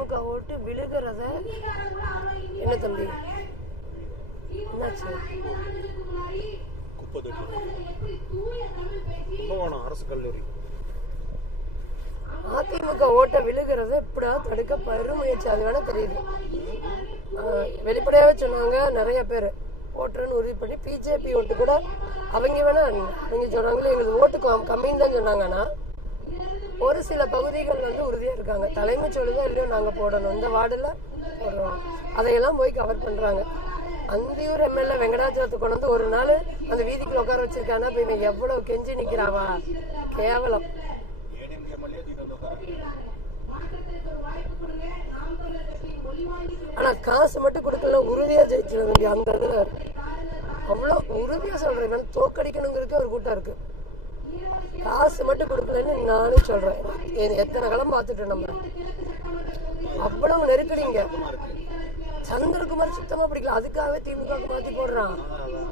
அதிமுக ஓட்டு விழுகிறத என்ன தம்பி? என்னாச்சு? கும்பகோணம் அரசு கல்லூரி. அதிமுக ஓட்டை விழுகிறத எப்படியா தடுக்க பெருமுயற்சி அது வேணா தெரியுது. வெளிப்படையாவே சொன்னாங்க நிறைய பேர். ஓட்டுறன்னு உறுதி பண்ணி பிஜேபி ஓட்டு கூட அவங்க வேணா அவங்க சொன்னாங்களே எங்களுக்கு ஓட்டு கம்- கம்மின்னு தான் சொன்னாங்கன்னா ஒரு சில பகுதிகள் வந்து உறுதியா இருக்காங்க. தலைமைச் சொல்லுதோ இல்லையோ நாங்க போடணும். இந்த வார்டுல போடுறோம் அதையெல்லாம் போய் கவர் பண்றாங்க. அந்தியூர் எம்எல்ஏ வெங்கடாச்சலத்தை கொண்டு வந்து ஒரு நாள் அந்த வீதிக்குள்ள உட்கார வச்சிருக்கானா? இப்ப இவன் எவ்வளவு கெஞ்சி நிக்கிறாவா? கேவலம். ஆனா காசு மட்டும் கொடுக்கல உறுதியா ஜெயிச்சிருந்தீங்க அந்த இதுல அவ்வளவு உறுதியா சொல்றேன். தோக்கடிக்கணுங்கிறதுக்கு ஒரு கூட்டம் இருக்கு. காசு மட்டும் கொடுக்கலன்னு நானும் சொல்றேன். எ- எத்தனை காலம் பார்த்துட்டோம் நம்ம? அவ்வளவு நெருக்கடிங்க. சந்திரகுமார் சுத்தமா பிடிக்கல. அதுக்காகவே திமுக மாற்றி மாத்தி போடுறான்.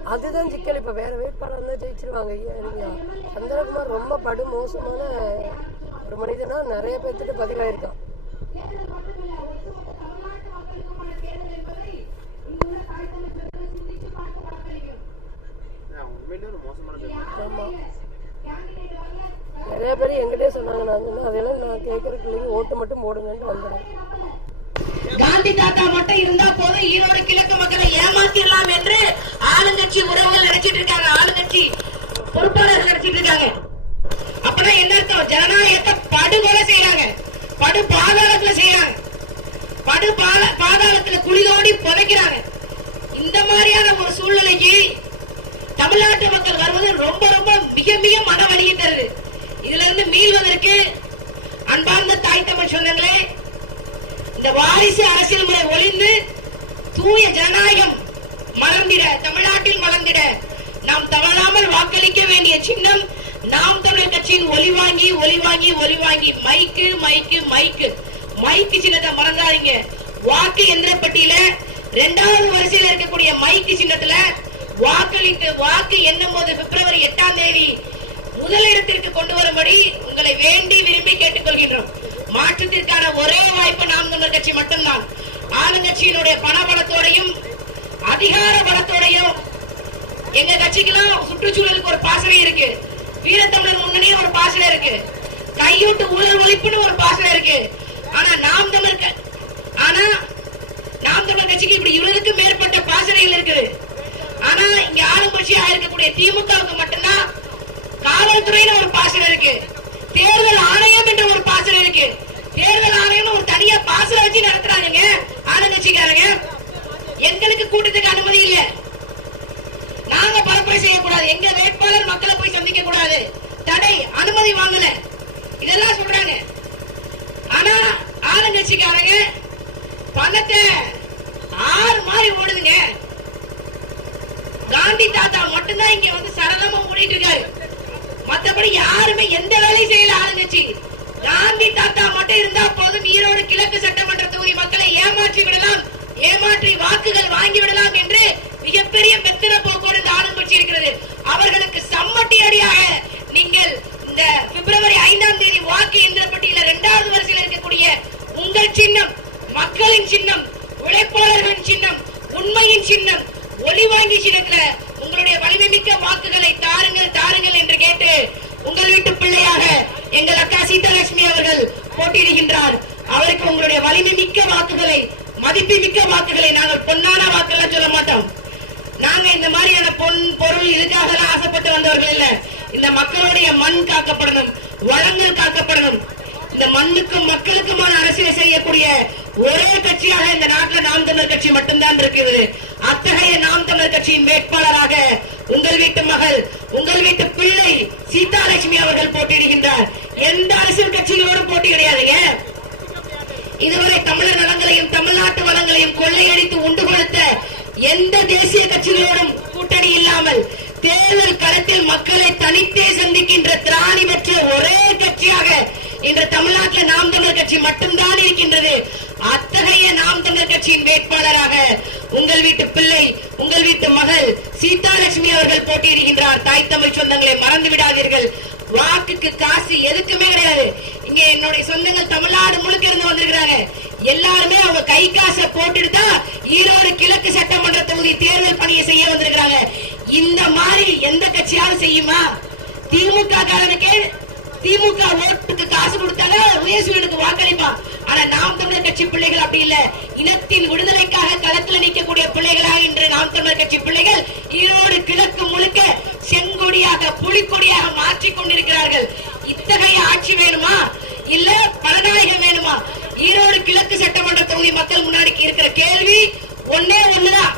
அதுதான் சிக்கல். இப்ப வேற வேட்பாளர் தான் ஜெயிச்சிருவாங்க. ஐயா சந்திரகுமார் ரொம்ப படு மோசமான ஒரு மனிதனா நிறைய பேர்த்துட்டு பதிலாயிருக்கான். ஆமாம் நிறைய பேர் எங்கிட்டே சொன்னாங்க நான் அதெல்லாம் நான் கேட்கறதுக்கு இல்லைங்க ஓட்டு மட்டும் போடுங்கன்ட்டு வந்துடுறேன் காந்தி தாத்தா மட்டும் இருந்தா போதும் ஈரோடு கிழக்கு மக்களை ஏமாத்திடலாம் என்று ஆளுங்கட்சி உறவுகள் நினைச்சிட்டு இருக்காங்க. ஆளுங்கட்சி பொறுப்பாளர்கள் நினைச்சிட்டு இருக்காங்க. அப்படின்னா என்ன அர்த்தம்? ஜனநாயகத்தை படுகொலை செய்யறாங்க படு பாதாளத்துல செய்யறாங்க படு பாத- பாதாளத்துல குளிதோடி புதைக்கிறாங்க. இந்த மாதிரியான ஒரு சூழ்நிலைக்கு தமிழ்நாட்டு மக்கள் வருவது ரொம்ப ரொம்ப மிக மிக மன வலியை இதுல இருந்து மீள்வதற்கு அன்பார்ந்த தாய் தமிழ் சொந்தங்களே இந்த வாரிசு அரசியல் முறை ஒளிந்து தூய ஜனநாயகம் மலர்ந்திட தமிழ்நாட்டில் மலர்ந்திட நாம் தவறாமல் வாக்களிக்க வேண்டிய சின்னம் நாம் தமிழர் கட்சியின் ஒலி வாங்கி ஒலி வாங்கி ஒலி வாங்கி மைக்கு மைக்கு மைக்கு. மைக்கு சின்னத்தை மறந்தாதீங்க. வாக்கு எந்திரப்பட்டியில இரண்டாவது வரிசையில் இருக்கக்கூடிய மைக்கு சின்னத்துல வாக்களித்து வாக்கு எண்ணும் போது பிப்ரவரி எட்டாம் தேதி முதலிடத்திற்கு கொண்டு வரும்படி உங்களை வேண்டி விரும்பி கேட்டுக்கொள்கின்றோம். மாற்றத்திற்கான ஒரே வாய்ப்பு நாம் தமிழர் கட்சி மட்டும்தான். ஆளுங்கட்சியினுடைய பணபலத்தோடையும் அதிகார பலத்தோடையும் எங்க கட்சிக்கெல்லாம் சுற்றுச்சூழலுக்கு ஒரு பாசனை இருக்கு. வீரத்தமிழர் முன்னணியும் ஒரு பாசனை இருக்கு. கையூட்டு ஊழல் ஒழிப்புன்னு ஒரு பாசனை இருக்கு. ஆனா நாம் தமிழர் ஆனா நாம் தமிழர் கட்சிக்கு இப்படி இருபதுக்கு மேற்பட்ட பாசனைகள் இருக்குது. ஆனா இங்க ஆளுங்கட்சியா இருக்கக்கூடிய திமுகவுக்கு மட்டும்தான் காவல்துறையில ஒரு பாசல் இருக்கு. தேர்தல் ஆணையம் என்ற ஒரு பாசல் இருக்கு. தேர்தல் ஆணையம் ஒரு தனியா பாசனை வச்சு நடத்துறாங்க ஆளுங்கட்சிக்காரங்க. எங்களுக்கு கூட்டத்துக்கு அனுமதி இல்ல. நாங்க பரப்புரை செய்யக்கூடாது. எங்க வேட்பாளர் மக்களை போய் சந்திக்க கூடாது. தடை அனுமதி வாங்கல. இதெல்லாம் சொல்றாங்க. ஆனா ஆளுங்கட்சிக்காரங்க பணத்தை ஆறு மாதிரி ஓடுதுங்க. காந்தி தாத்தா மட்டும்தான் இங்க வந்து சரளமா ஓடிட்டு இருக்காரு மத்தபடி யாருமே எந்த வேலையும் செய்யல ஆளுங்கட்சி. காந்தி தாத்தா மட்டும் இருந்தா போதும் ஈரோடு கிழக்கு சட்டமன்ற தொகுதி மக்களை ஏமாற்றி விடலாம் ஏமாற்றி வாக்குகள் வாங்கி விடலாம் என்று மிகப்பெரிய மெத்தன போக்கோடு இந்த ஆளுங்கட்சி இருக்கிறது. அவர்களுக்கு சம்மட்டி அடியாக நீங்கள் இந்த பிப்ரவரி ஐந்தாம் தேதி வாக்கு எந்திர பட்டியல இரண்டாவது வரிசையில் இருக்கக்கூடிய உங்கள் சின்னம் மக்களின் சின்னம் உழைப்பாளர்களின் சின்னம் உண்மையின் சின்னம் ஒளி வாங்கி உங்களுடைய வலிமைமிக்க வாக்குகளை தாருங்கள் தாருங்கள் என்று கேட்டு உங்கள் வீட்டு பிள்ளையாக எங்கள் அக்கா சீதாலட்சுமி அவர்கள் போட்டியிடுகின்றார். அவருக்கு உங்களுடைய வலிமை மிக்க வாக்குகளை மதிப்பு மிக்க வாக்குகளை நாங்கள் பொன்னான வாக்கெல்லாம் சொல்ல மாட்டோம். நாங்க இந்த மாதிரியான பொன் பொருள் இதுக்காக எல்லாம் ஆசைப்பட்டு வந்தவர்கள் இல்ல. இந்த மக்களுடைய மண் காக்கப்படணும் வளங்கள் காக்கப்படணும். இந்த மண்ணுக்கும் மக்களுக்குமான அரசியல் செய்யக்கூடிய ஒரே கட்சியாக இந்த நாட்டில் நாம் தமிழர் கட்சி மட்டும்தான் இருக்கிறது. அத்தகைய நாம் தமிழர் கட்சியின் வேட்பாளராக உங்கள் வீட்டு மகள் உங்கள் வீட்டு பிள்ளை சீதாலட்சுமி அவர்கள் போட்டியிடுகின்றார். எந்த அரசியல் கட்சிகளோடும் போட்டி கிடையாதுங்க. இதுவரை தமிழர் நலங்களையும் தமிழ்நாட்டு வளங்களையும் கொள்ளையடித்து உண்டு கொடுத்த எந்த தேசிய கட்சிகளோடும் கூட்டணி இல்லாமல் தேர்தல் களத்தில் மக்களை தனித்தே சந்திக்கின்ற திராணி பெற்ற ஒரே கட்சியாக இன்று தமிழ்நாட்டில் நாம் தமிழர் கட்சி மட்டும்தான் இருக்கின்றது. அத்தகைய நாம் தமிழர் கட்சியின் வேட்பாளராக உங்கள் வீட்டு பிள்ளை உங்கள் வீட்டு மகள் சீதாலட்சுமி அவர்கள் போட்டியிடுகின்றார். தாய் தமிழ் சொந்தங்களை மறந்து விடாதீர்கள். வாக்குக்கு காசு எதுக்குமே கிடையாது. இங்க என்னுடைய சொந்தங்கள் தமிழ்நாடு முழுக்க இருந்து வந்திருக்கிறாங்க. எல்லாருமே அவங்க கை காசை போட்டுட்டு தான் ஈரோடு கிழக்கு சட்டமன்ற தொகுதி தேர்தல் பணியை செய்ய வந்திருக்கிறாங்க. இந்த மாதிரி எந்த கட்சியாவது செய்யுமா? திமுக காரனுக்கு திமுக ஓட்டுக்கு காசு கொடுத்தாலே உதயசூரியனுக்கு வாக்களிப்பா ஆனா நாம் தமிழர் கட்சி பிள்ளைகள் அப்படி இல்ல. இனத்தின் விடுதலைக்காக களத்துல நிற்கக்கூடிய பிள்ளைகளாக இன்று நாம் தமிழர் கட்சி பிள்ளைகள் ஈரோடு கிழக்கு முழுக்க செங்கொடியாக புலிக்கொடியாக மாற்றிக் கொண்டிருக்கிறார்கள். இத்தகைய ஆட்சி வேணுமா? இல்ல பலநாயகம் வேணுமா? ஈரோடு கிழக்கு சட்டமன்ற தொகுதி மக்கள் முன்னாடி இருக்கிற கேள்வி ஒன்னே ஒண்ணுதான்.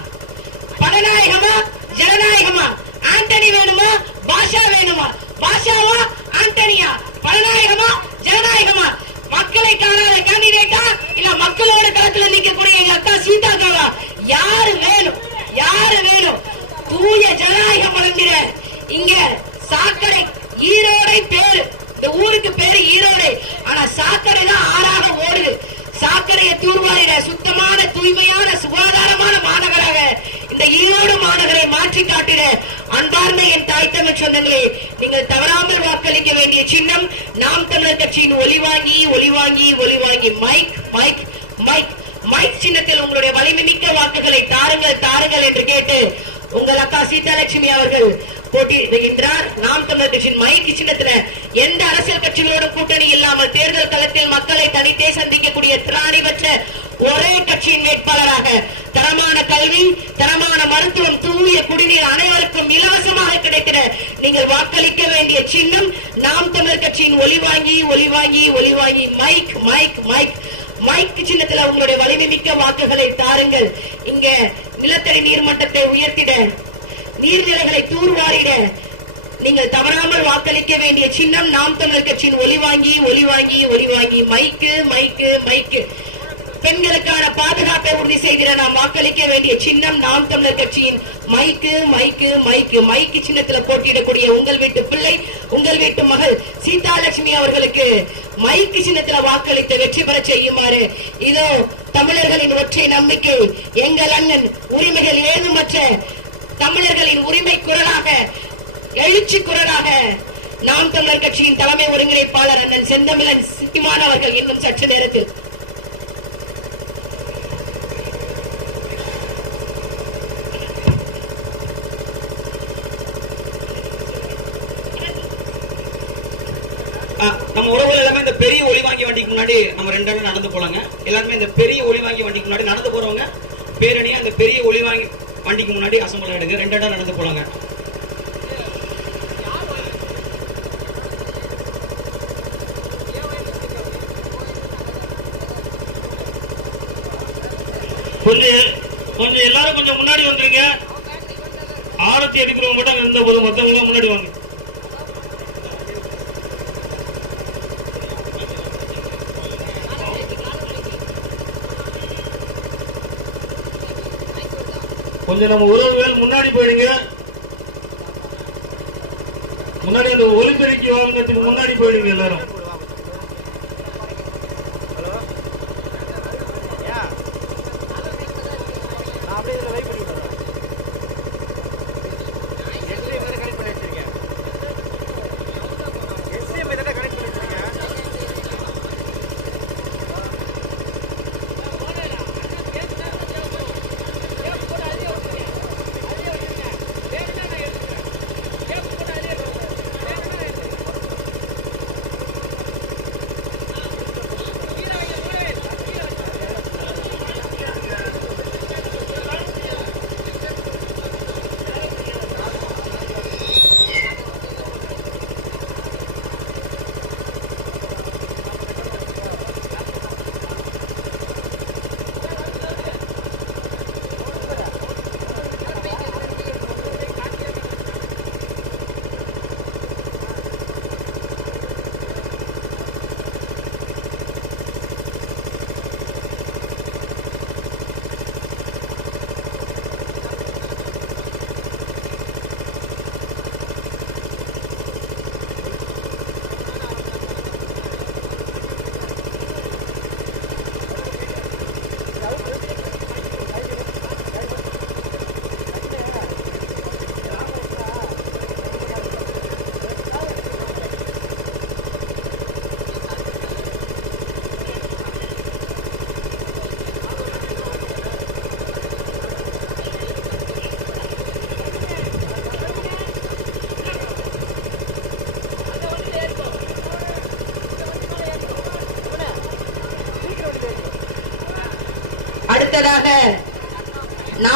பலநாயகமா? ஜனநாயகமா? ஆண்டனி வேணுமா? பாஷா வேணுமா? பாஷாவா? ஆண்டனியா? பலநாயகமா? ஜனநாயகமா? மக்களை காணாத கேண்டிடேட்டா இல்ல மக்களோட களத்துல நிக்கக்கூடிய எங்க அக்கா சீதா காவா யாரு வேணும்? யாரு வேணும்? தூய ஜனநாயகம் வளர்ந்திட. இங்க சாக்கடை ஈரோடை பேரு. இந்த ஊருக்கு பேரு ஈரோடை. ஆனா சாக்கடை தான் ஆறாக ஓடுது. சாக்கடையை தூர்வாரிட சுத்தமான தூய்மையான சுகாதாரமான மாநகராக இந்த ஈரோடு மாநகரை மாற்றி காட்டிட அன்பார்ந்த என் தாய் தமிழ் சொந்தங்களே நீங்கள் தவறாமல் வாக்களிக்க வேண்டிய சின்னம் நாம் தமிழர் கட்சியின் ஒளிவாங்கி ஒளிவாங்கி ஒளிவாங்கி மைக் மைக் மைக் மைக் சின்னத்தில் உங்களுடைய வலிமை மிக்க வாக்குகளை தாருங்கள் தாருங்கள் என்று கேட்டு உங்கள் அக்கா சீதாலட்சுமி அவர்கள் போட்டியிடுகின்றார். நாம் தமிழர் கட்சியின் மைக்கு சின்னத்துல எந்த அரசியல் கட்சிகளோட கூட்டணி இல்லாமல் தேர்தல் களத்தில் மக்களை தனித்தே சந்திக்கக்கூடிய திராணி பெற்ற ஒரே கட்சியின் வேட்பாளராக தரமான கல்வி தரமான மருத்துவம் தூய குடிநீர் அனைவருக்கும் இலவசமாக கிடைக்கிற நீங்கள் வாக்களிக்க வேண்டிய சின்னம் நாம் தமிழர் கட்சியின் ஒளிவாங்கி ஒளிவாங்கி ஒளிவாங்கி மைக் மைக் மைக். மைக் சின்னத்துல உங்களுடைய வலிமை மிக்க வாக்குகளை தாருங்கள். இங்க நிலத்தடி நீர்மட்டத்தை உயர்த்திட நீர்நிலைகளை தூர்வாரிட நீங்கள் தவறாமல் வாக்களிக்க வேண்டிய சின்னம் நாம் தமிழர் கட்சியின் ஒலி வாங்கி ஒளிவாங்கி ஒலி வாங்கி. மைக்கு மைக்கு மைக்கு. பெண்களுக்கான பாதுகாப்பை உறுதி செய்திட நாம் வாக்களிக்க வேண்டிய சின்னம் நாம் தமிழர் கட்சியின் மைக்கு மைக்கு மைக்கு மைக்கு சின்னத்துல போட்டியிடக்கூடிய உங்கள் வீட்டு பிள்ளை உங்கள் வீட்டு மகள் சீதாலட்சுமி அவர்களுக்கு மைக்கு சின்னத்துல வாக்களித்து வெற்றி பெற செய்யுமாறு. இதோ தமிழர்களின் ஒற்றை நம்பிக்கை எங்கள் அண்ணன் உரிமைகள் ஏதுமற்ற தமிழர்களின் உரிமை குரலாக எழுச்சி குரலாக நாம் தமிழர் கட்சியின் தலைமை ஒருங்கிணைப்பாளர் அண்ணன் செந்தமிழன் சித்திமான் அவர்கள் இன்னும் சற்று நேரத்தில் நம்ம உறவுகள் எல்லாமே இந்த பெரிய ஒளி வாங்கி வண்டிக்கு முன்னாடி நம்ம ரெண்டு நடந்து போலாங்க. எல்லாருமே இந்த பெரிய ஒளி வாங்கி வண்டிக்கு முன்னாடி நடந்து போறவங்க பேரணியா அந்த பெரிய ஒளி வாங்கி வண்டிக்கு முன்னாடி அசம்பளம் எடுங்க. ரெண்டு நடந்து போலாங்க கொஞ்சம் கொஞ்சம் எல்லாரும் கொஞ்சம் முன்னாடி வந்துருங்க ஆரத்தி எடுக்கிறவங்க மட்டும் இருந்த போது மத்தவங்க முன்னாடி வாங்க கொஞ்சம் நம்ம உறவுகள் முன்னாடி போயிடுங்க. முன்னாடி அந்த ஒலிபெருக்கி வாங்கினதுக்கு முன்னாடி போயிடுங்க எல்லாரும்.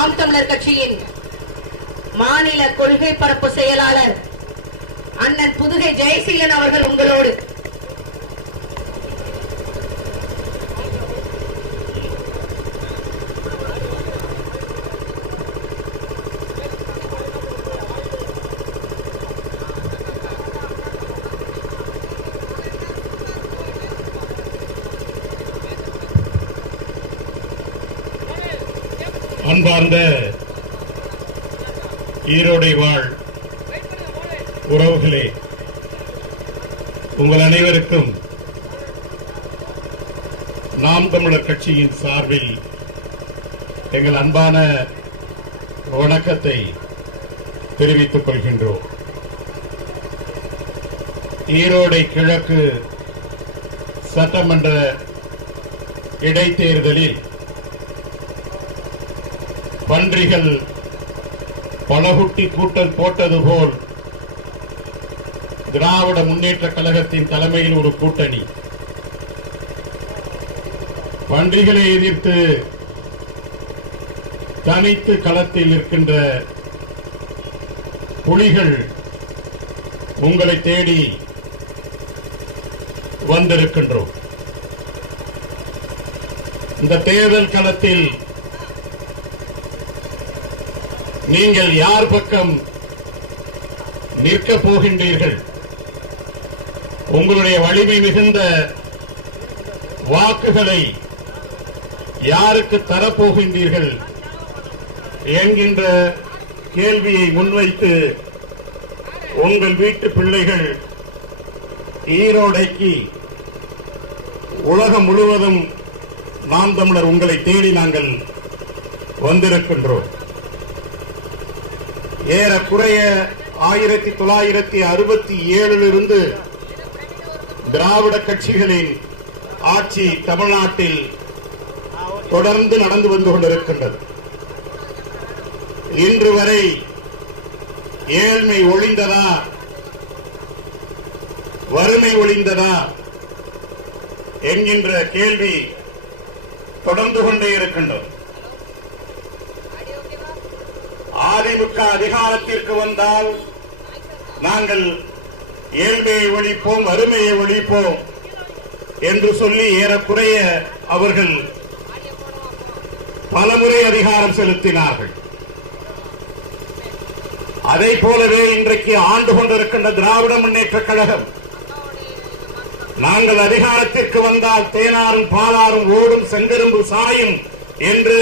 நாம் தமிழர் கட்சியின் மாநில கொள்கை பரப்பு செயலாளர் அண்ணன் புதுகை ஜெயசீலன் அவர்கள் உங்களோடு அன்பார்ந்த ஈரோடை வாழ் உறவுகளே உங்கள் அனைவருக்கும் நாம் தமிழர் கட்சியின் சார்பில் எங்கள் அன்பான வணக்கத்தை தெரிவித்துக் கொள்கின்றோம். ஈரோடை கிழக்கு சட்டமன்ற இடைத்தேர்தலில் பன்றிகள் பலகுட்டி கூட்டல் போட்டது போல் திராவிட முன்னேற்ற கழகத்தின் தலைமையில் ஒரு கூட்டணி. பன்றிகளை எதிர்த்து தனித்து களத்தில் இருக்கின்ற புலிகள் உங்களை தேடி வந்திருக்கின்றோம். இந்த தேர்தல் களத்தில் நீங்கள் யார் பக்கம் நிற்கப் போகின்றீர்கள்? உங்களுடைய வலிமை மிகுந்த வாக்குகளை யாருக்கு தரப்போகின்றீர்கள்? என்கின்ற கேள்வியை முன்வைத்து உங்கள் வீட்டு பிள்ளைகள் ஈரோடைக்கு உலகம் முழுவதும் நாம் தமிழர் உங்களை தேடி நாங்கள் வந்திருக்கின்றோம். ஏறக்குறைய ஆயிரத்தி தொள்ளாயிரத்தி அறுபத்தி ஏழிலிருந்து திராவிட கட்சிகளின் ஆட்சி தமிழ்நாட்டில் தொடர்ந்து நடந்து வந்து கொண்டிருக்கின்றது. இன்று வரை ஏழ்மை ஒழிந்ததா? வறுமை ஒழிந்ததா? என்கின்ற கேள்வி தொடர்ந்து கொண்டே இருக்கின்றது அதிமுக அதிகாரத்திற்கு வந்தால் நாங்கள் ஏழ்மையை ஒழிப்போம் வறுமையை ஒழிப்போம் என்று சொல்லி ஏறக்குறைய அவர்கள் பலமுறை அதிகாரம் செலுத்தினார்கள். அதை போலவே இன்றைக்கு ஆண்டு கொண்டிருக்கின்ற திராவிட முன்னேற்ற கழகம் நாங்கள் அதிகாரத்திற்கு வந்தால் தேனாரும் பாலாரும் ஓடும் செங்கரும்பு சாயும் என்று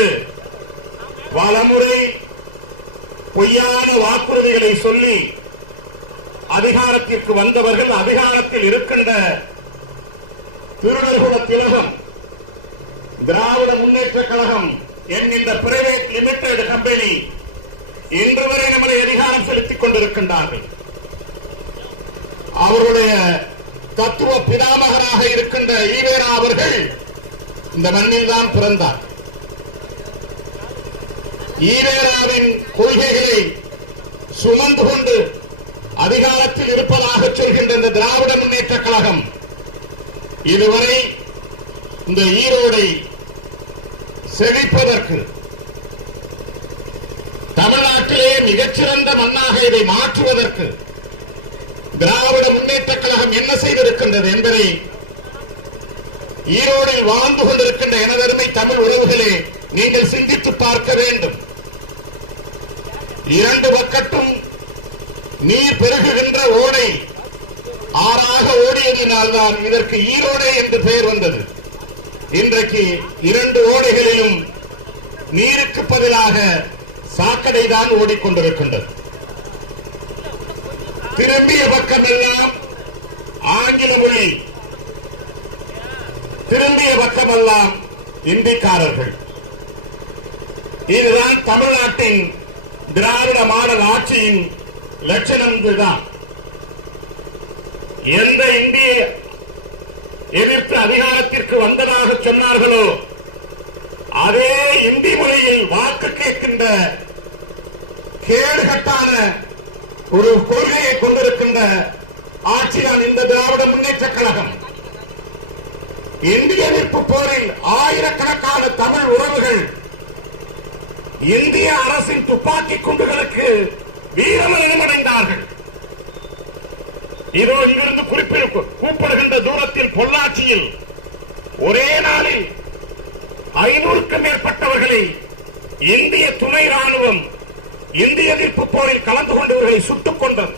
பலமுறை பொய்யான வாக்குறுதிகளை சொல்லி அதிகாரத்திற்கு வந்தவர்கள் அதிகாரத்தில் இருக்கின்ற திருநர்குல திலகம் திராவிட முன்னேற்ற கழகம் என்கின்ற பிரைவேட் லிமிடெட் கம்பெனி இன்று வரை நம்மளை அதிகாரம் செலுத்திக் கொண்டிருக்கின்றார்கள். அவருடைய தத்துவ பிதாமகராக இருக்கின்ற ஈவேரா அவர்கள் இந்த மண்ணில் தான் பிறந்தார். ஈவேராவின் கொள்கைகளை சுமந்து கொண்டு அதிகாரத்தில் இருப்பதாக சொல்கின்ற இந்த திராவிட முன்னேற்ற கழகம் இதுவரை இந்த ஈரோடை செழிப்பதற்கு தமிழ்நாட்டிலே மிகச்சிறந்த மண்ணாக இதை மாற்றுவதற்கு திராவிட முன்னேற்ற கழகம் என்ன செய்திருக்கின்றது என்பதை ஈரோடில் வாழ்ந்து கொண்டிருக்கின்ற எனதருமை தமிழ் உறவுகளே நீங்கள் சிந்தித்து பார்க்க வேண்டும். இரண்டு பக்கத்தும் நீர் பெருகுகின்ற ஓடை. ஆறாக ஓடியதினால்தான் இதற்கு ஈரோடை என்று பெயர் வந்தது. இன்றைக்கு இரண்டு ஓடைகளிலும் நீருக்கு பதிலாக சாக்கடை தான் ஓடிக்கொண்டிருக்கின்றது. திரும்பிய பக்கமெல்லாம் ஆங்கில மொழி. திரும்பிய பக்கமெல்லாம் இந்திக்காரர்கள். இதுதான் தமிழ்நாட்டின் திராவிட மாடல் ஆட்சியின் லட்சணம் இதுதான் எந்த இந்திய எதிர்த்து அதிகாரத்திற்கு வந்ததாக சொன்னார்களோ அதே இந்தி மொழியில் வாக்கு கேட்கின்ற கேடுகட்டான ஒரு கொள்கையை கொண்டிருக்கின்ற ஆட்சிதான் இந்த திராவிட முன்னேற்ற கழகம். இந்திய எதிர்ப்பு போரில் ஆயிரக்கணக்கான தமிழ் உறவுகள் இந்திய அரசின் துப்பாக்கி குண்டுகளுக்கு வீரமரணம் அடைந்தார்கள் இதோ இங்கிருந்து குறிப்பிட கூப்பிடுகின்ற தூரத்தில் பொள்ளாச்சியில் ஒரே நாளில் ஐநூறுக்கும் மேற்பட்டவர்களை இந்திய துணை ராணுவம் இந்திய எதிர்ப்பு போரில் கலந்து கொண்டவர்களை சுட்டுக் கொண்டது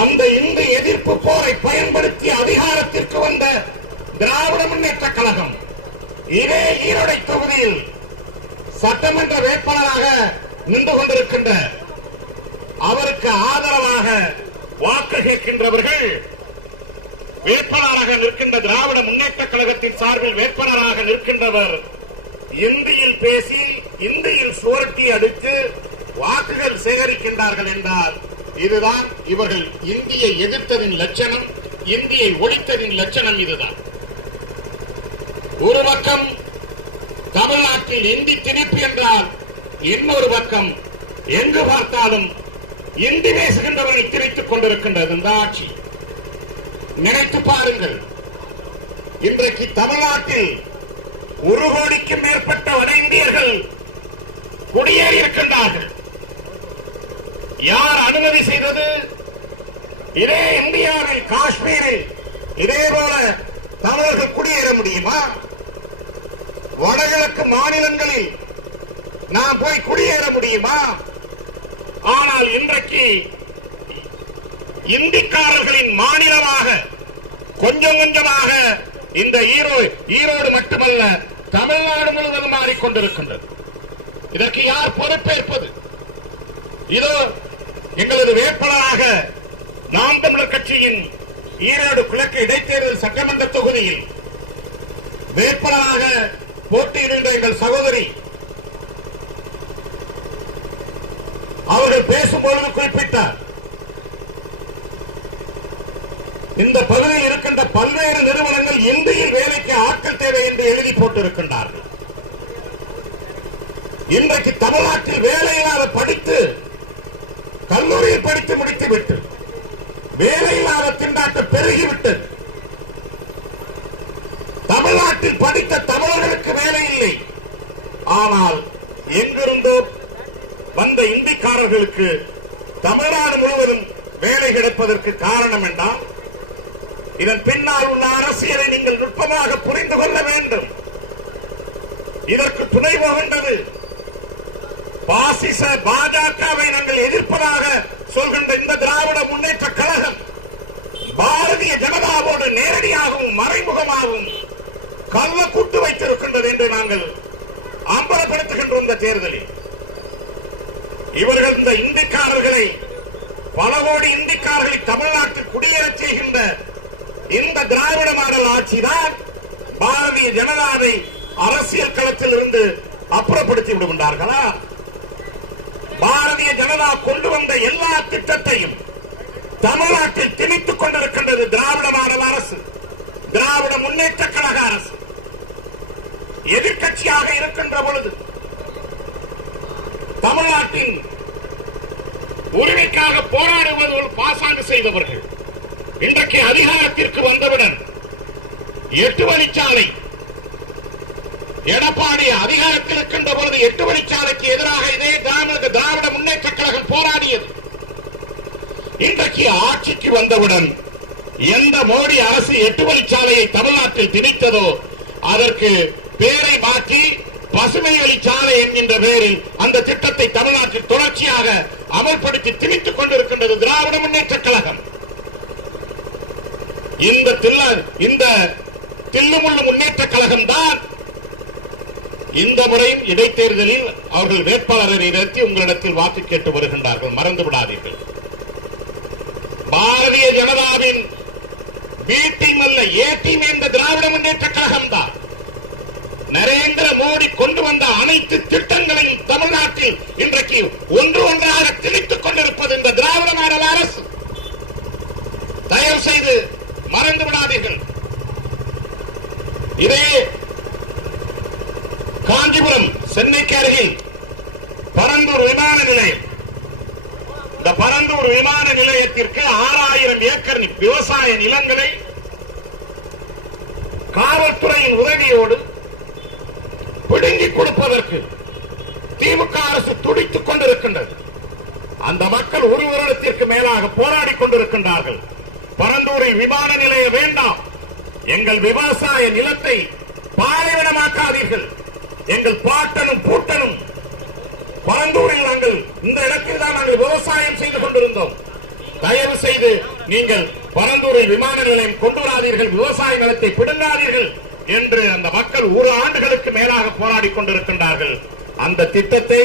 அந்த இந்திய எதிர்ப்பு போரை பயன்படுத்தி அதிகாரத்திற்கு வந்த திராவிட முன்னேற்ற கழகம் இதே ஈரோடை தொகுதியில் சட்டமன்ற வேட்பாளராக நின்று கொண்டிருக்கின்ற அவருக்கு ஆதரவாக வாக்கு கேட்கின்றவர்கள் வேட்பாளராக நிற்கின்ற திராவிட முன்னேற்ற கழகத்தின் சார்பில் வேட்பாளராக நிற்கின்றவர் இந்தியில் பேசி இந்தியில் சுவரட்டி அடித்து வாக்குகள் சேகரிக்கின்றார்கள் என்றால் இதுதான் இவர்கள் இந்தியை எதிர்த்ததின் லட்சணம் இந்தியை ஒழித்ததின் லட்சணம் இதுதான். ஒரு பக்கம் தமிழ்நாட்டில் இந்தி திணிப்பு என்றால் இன்னொரு பக்கம் எங்கு பார்த்தாலும் இந்தி பேசுகின்றவனை திணித்துக் கொண்டிருக்கின்றது இந்த ஆட்சி. நினைத்து பாருங்கள் இன்றைக்கு தமிழ்நாட்டில் ஒரு கோடிக்கும் மேற்பட்ட வட இந்தியர்கள் குடியேறி இருக்கின்றார்கள். யார் அனுமதி செய்தது? இதே இந்தியாவில் காஷ்மீரில் இதே போல தமிழர்கள் குடியேற முடியுமா? வடகிழக்கு மாநிலங்களில் நாம் போய் குடியேற முடியுமா? ஆனால் இன்றைக்கு இந்திக்காரர்களின் மாநிலமாக கொஞ்சம் கொஞ்சமாக இந்த ஈரோடு ஈரோடு மட்டுமல்ல தமிழ்நாடு முழுவதும் மாறிக்கொண்டிருக்கின்றது. இதற்கு யார் பொறுப்பேற்பது? இதோ எங்களது வேட்பாளராக நாம் தமிழர் கட்சியின் ஈரோடு கிழக்கு இடைத்தேர்தல் சட்டமன்ற தொகுதியில் வேட்பாளராக போட்டியிடுகின்ற எங்கள் சகோதரி அவர்கள் பேசும்பொழுது குறிப்பிட்டார் இந்த பகுதியில் இருக்கின்ற பல்வேறு நிறுவனங்கள் இந்தியில் வேலைக்கு ஆட்கள் தேவை என்று எழுதி போட்டிருக்கின்றார்கள். இன்றைக்கு தமிழ்நாட்டில் வேலையில்லாத படித்து கல்லூரியில் படித்து முடித்துவிட்டு வேலையில்லாத திண்டாட்டம் பெருகிவிட்டது. தமிழ்நாட்டில் படித்த தமிழர்களுக்கு வேலை இல்லை. ஆனால் எங்கிருந்தோ வந்த இந்திக்காரர்களுக்கு தமிழ்நாடு முழுவதும் வேலை கிடைப்பதற்கு காரணம் என்றால் இதன் பின்னால் உள்ள அரசியலை நீங்கள் நுட்பமாக புரிந்து கொள்ள வேண்டும். இதற்கு துணை போகின்றது பாசிச பாஜகவை நாங்கள் எதிர்ப்பதாக சொல்கின்ற இந்த திராவிட முன்னேற்ற கழகம் பாரதிய ஜனதாவோடு நேரடியாகவும் மறைமுகமாகவும் கல்ல குட்டு வைத்திருக்கின்றது என்று நாங்கள் அம்பலப்படுத்துகின்றோம் இந்த தேர்தலில். இவர்கள் இந்த இந்திக்காரர்களை பல கோடி இந்திக்காரர்களை தமிழ்நாட்டில் குடியேறச் செய்கின்ற இந்த திராவிட மாடல் ஆட்சிதான் பாரதிய ஜனதாவை அரசியல் களத்தில் இருந்து அப்புறப்படுத்தி விடுகின்றார்களா பாரதிய ஜனதா கொண்டு வந்த எல்லா திட்டத்தையும் தமிழ்நாட்டில் திணித்துக் கொண்டிருக்கின்றது திராவிட மாடல் அரசு திராவிட முன்னேற்ற கழக அரசு. எதிர்கட்சியாக இருக்கின்ற பொழுது தமிழ்நாட்டின் உரிமைக்காக போராடுவதோடு பாசாங்கு செய்தவர்கள். இன்றைக்கு அதிகாரத்திற்கு வந்தவுடன் எட்டு வழிச்சாலை எடப்பாடி அதிகாரத்தில் இருக்கின்ற பொழுது எட்டு வழிச்சாலைக்கு எதிராக இதே திராவிட திராவிட முன்னேற்ற கழகம் போராடியது. இன்றைக்கு ஆட்சிக்கு வந்தவுடன் எந்த மோடி அரசு எட்டு வழிச்சாலையை தமிழ்நாட்டில் திணித்ததோ அதற்கு பேரை மாற்றி பசுமை வழிச்சாலை என்கின்ற பெயரில் அந்த திட்டத்தை தமிழ்நாட்டில் தொடர்ச்சியாக அமல்படுத்தி திணித்துக் கொண்டிருக்கின்றது திராவிட முன்னேற்ற கழகம். இந்த தில்ல இந்த தில்லுமுள்ளு முன்னேற்ற கழகம் தான் இந்த முறையும் இடைத்தேர்தலில் அவர்கள் வேட்பாளரை நிறுத்தி உங்களிடத்தில் வாக்கு கேட்டு வருகின்றார்கள். மறந்து விடாதீர்கள். பாரதிய ஜனதாவின் பி டீம் அல்ல ஏ டீம் என்ற திராவிட முன்னேற்ற கழகம் தான் நரேந்திர மோடி கொண்டு வந்த அனைத்து திட்டங்களையும் தமிழ்நாட்டில் இன்றைக்கு ஒன்று ஒன்றாக திணித்துக் கொண்டிருப்பது இந்த திராவிட மாடல் அரசு. தயவு செய்து மறந்து விடாதீர்கள். இதே காஞ்சிபுரம் சென்னைக்கு அருகில் பரந்தூர் விமான நிலையம். இந்த பரந்தூர் விமான நிலையத்திற்கு ஆறாயிரம் ஏக்கர் விவசாய நிலங்களை காவல்துறையின் உதவியோடு பிடுங்கி கொடுப்பதற்கு திமுக அரசு துடித்துக் கொண்டிருக்கின்றது. அந்த மக்கள் ஒரு வருடத்திற்கு மேலாக போராடி கொண்டிருக்கின்றார்கள். பரந்தூரை விமான நிலையம் வேண்டாம். எங்கள் விவசாய நிலத்தை பாலைவனமாக்காதீர்கள். எங்கள் பாட்டனும் பூட்டனும் பரந்தூரில் நாங்கள் இந்த இடத்தில் தான் நாங்கள் விவசாயம் செய்து கொண்டிருந்தோம். தயவு செய்து நீங்கள் பரந்தூரில் விமான நிலையம் கொண்டு வராதீர்கள். விவசாய நிலத்தை பிடுங்காதீர்கள். என்று அந்த மக்கள் ஒரு ஆண்டுகளுக்கு மேலாக போராடி கொண்டிருக்கின்றார்கள். அந்த திட்டத்தை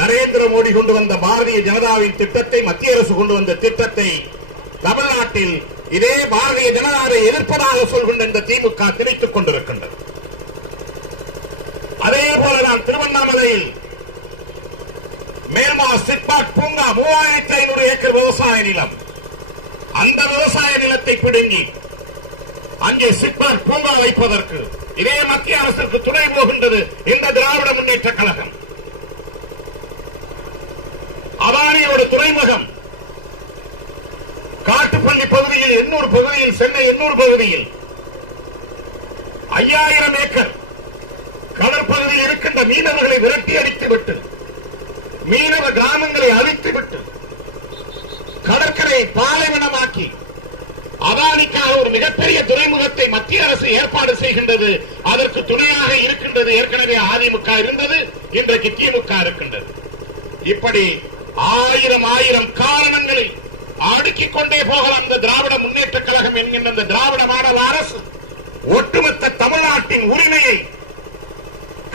நரேந்திர மோடி கொண்டு வந்த பாரதிய ஜனதாவின் திட்டத்தை மத்திய அரசு கொண்டு வந்த திட்டத்தை தமிழ்நாட்டில் இதே பாரதிய ஜனதாவை எதிர்ப்பதாக சொல்கின்ற இந்த திமுக திணித்துக் கொண்டிருக்கின்றது. அதே போல நான் திருவண்ணாமலையில் மேல்மா சிட்பாட் பூங்கா மூவாயிரத்தி ஐநூறு ஏக்கர் விவசாய நிலம். அந்த விவசாய நிலத்தை பிடுங்கி அங்கே சிப்பார் பூங்கா வைப்பதற்கு. இதே மத்திய அரசுக்கு துணை போகின்றது இந்த திராவிட முன்னேற்ற கழகம். அதானியோட துறைமுகம். காட்டுப்பள்ளி பகுதியில் எண்ணூர் பகுதியில் சென்னை எண்ணூர் பகுதியில். ஐயாயிரம் ஏக்கர் கடற்பகுதியில் இருக்கின்ற மீனவர்களை விரட்டி அடித்துவிட்டு மீனவ கிராமங்களை அழித்துவிட்டு கடற்கரை பாலைவனமாக்கி அதானிக்காக ஒரு மிகப்பெரிய துறைமுகத்தை மத்திய அரசு ஏற்பாடு செய்கின்றது. அதற்கு துணையாக இருக்கின்றது ஏற்கனவே அதிமுக இருந்தது இன்றைக்கு திமுக இருக்கின்றது. இப்படி ஆயிரம் ஆயிரம் காரணங்களை அடுக்கிக் கொண்டே போகலாம் இந்த திராவிட முன்னேற்ற கழகம் என்கின்ற இந்த திராவிட மாடல் அரசு ஒட்டுமொத்த தமிழ்நாடு உரிமையை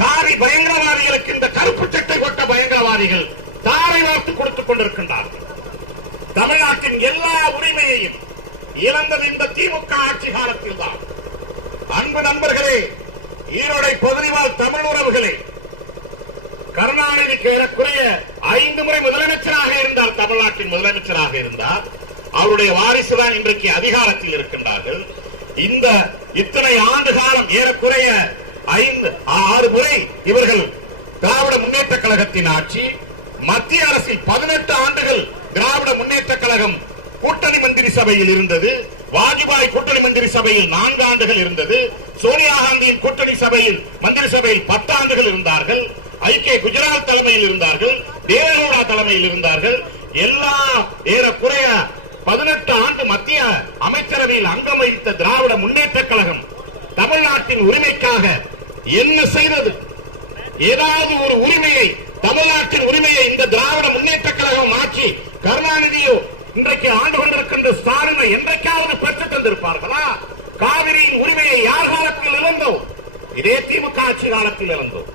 காரி பயங்கரவாதிகளுக்கு இந்த கருப்பு சட்டை கொட்ட பயங்கரவாதிகள் தாரை வார்த்து கொடுத்துக் கொண்டிருக்கின்றார்கள் தமிழ்நாட்டின் எல்லா உரிமையையும் இழந்தது இந்த திமுக ஆட்சி காலத்தில் தான் அன்பு நண்பர்களே ஈரோடை பகுதிவாழ் தமிழ் உறவுகளே கருணாநிதிக்கு ஏறக்குறைய ஐந்து முறை முதலமைச்சராக இருந்தார் தமிழ்நாட்டின் முதலமைச்சராக இருந்தார் அவருடைய வாரிசுதான் இன்றைக்கு அதிகாரத்தில் இருக்கின்றார்கள். இந்த இத்தனை ஆண்டு காலம் ஏறக்குறைய ஐந்து ஆறு முறை இவர்கள் திராவிட முன்னேற்ற கழகத்தின் ஆட்சி மத்திய அரசில் பதினெட்டு ஆண்டுகள் திராவிட முன்னேற்ற கழகம் கூட்டணி மந்திரி சபையில் இருந்தது வாஜ்பாய் கூட்டணி மந்திரி சபையில் நான்கு ஆண்டுகள் இருந்தது சோனியா காந்தியின் கூட்டணி சபையில் மந்திரி சபையில் பத்து ஆண்டுகள் இருந்தார்கள் ஐக்கிய குஜராத் தலைமையில் இருந்தார்கள் தேவகவுடா தலைமையில் இருந்தார்கள் எல்லா ஏறக்குறைய பதினெட்டு ஆண்டு மத்திய அமைச்சரவையில் அங்கம் வகித்த திராவிட முன்னேற்ற கழகம் தமிழ்நாட்டின் உரிமைக்காக என்ன செய்தது? ஏதாவது ஒரு உரிமையை தமிழ்நாட்டின் உரிமையை இந்த திராவிட முன்னேற்ற கழகம் ஆக்கி கருணாநிதியோ இன்றைக்கு ஆண்டு கொண்டிருக்கின்ற ஸ்டாலினை என்றைக்காவது பெற்று தந்திருப்பார்களா? காவிரியின் உரிமையை யார் காலத்தில் இழந்தோம் இதே திமுக ஆட்சி காலத்தில் இழந்தோம்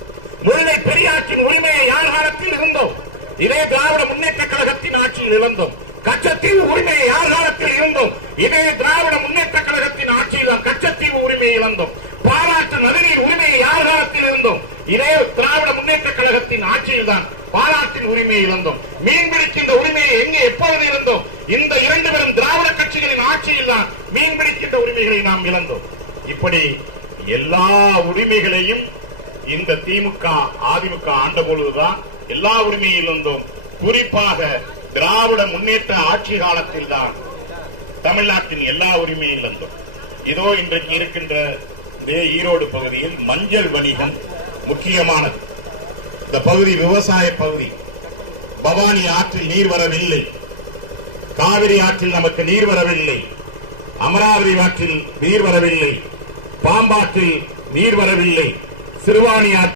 முல்லை பெரியாற்றின் உரிமையை யார் காலத்தில் இருந்தோம் இதே திராவிட முன்னேற்ற கழகத்தின் ஆட்சியில் இழந்தோம். கச்சத்தீவு உரிமையை யார் காலத்தில் இருந்தோம் இதே திராவிட முன்னேற்ற கழகத்தின் ஆட்சியில் கச்சத்தீவு உரிமையை இழந்தோம். பாலாற்று நதிநீர் உரிமையை யார் காலத்தில் இருந்தோம் இதே திராவிட முன்னேற்ற கழகத்தின் ஆட்சியில் தான் பாலாற்றின் உரிமையை இழந்தோம். மீன் பிடிக்கின்ற உரிமையை எங்கே எப்பொழுது இருந்தோம் இந்த இரண்டு பேரும் திராவிட கட்சிகளின் ஆட்சியில் தான் மீன் பிடிக்கின்ற உரிமைகளை நாம் இழந்தோம். இப்படி எல்லா உரிமைகளையும் இந்த திமுக அதிமுக ஆண்ட பொழுதுதான் எல்லா உரிமையும் இழந்தோம். குறிப்பாக திராவிட முன்னேற்ற ஆட்சி காலத்தில் தான் தமிழ்நாட்டின் எல்லா உரிமையும் இழந்தோம். இதோ இன்றைக்கு இருக்கின்ற இதே ஈரோடு பகுதியில் மஞ்சள் வணிகம் முக்கியமானது. இந்த பகுதி விவசாய பகுதி. பவானி ஆற்றில் நீர் வரவில்லை. காவிரி ஆற்றில் நமக்கு நீர் வரவில்லை. அமராவதி ஆற்றில் நீர் வரவில்லை. பாம்பாற்றில் நீர் வரவில்லை. சிறுவாணி ஆற்றில்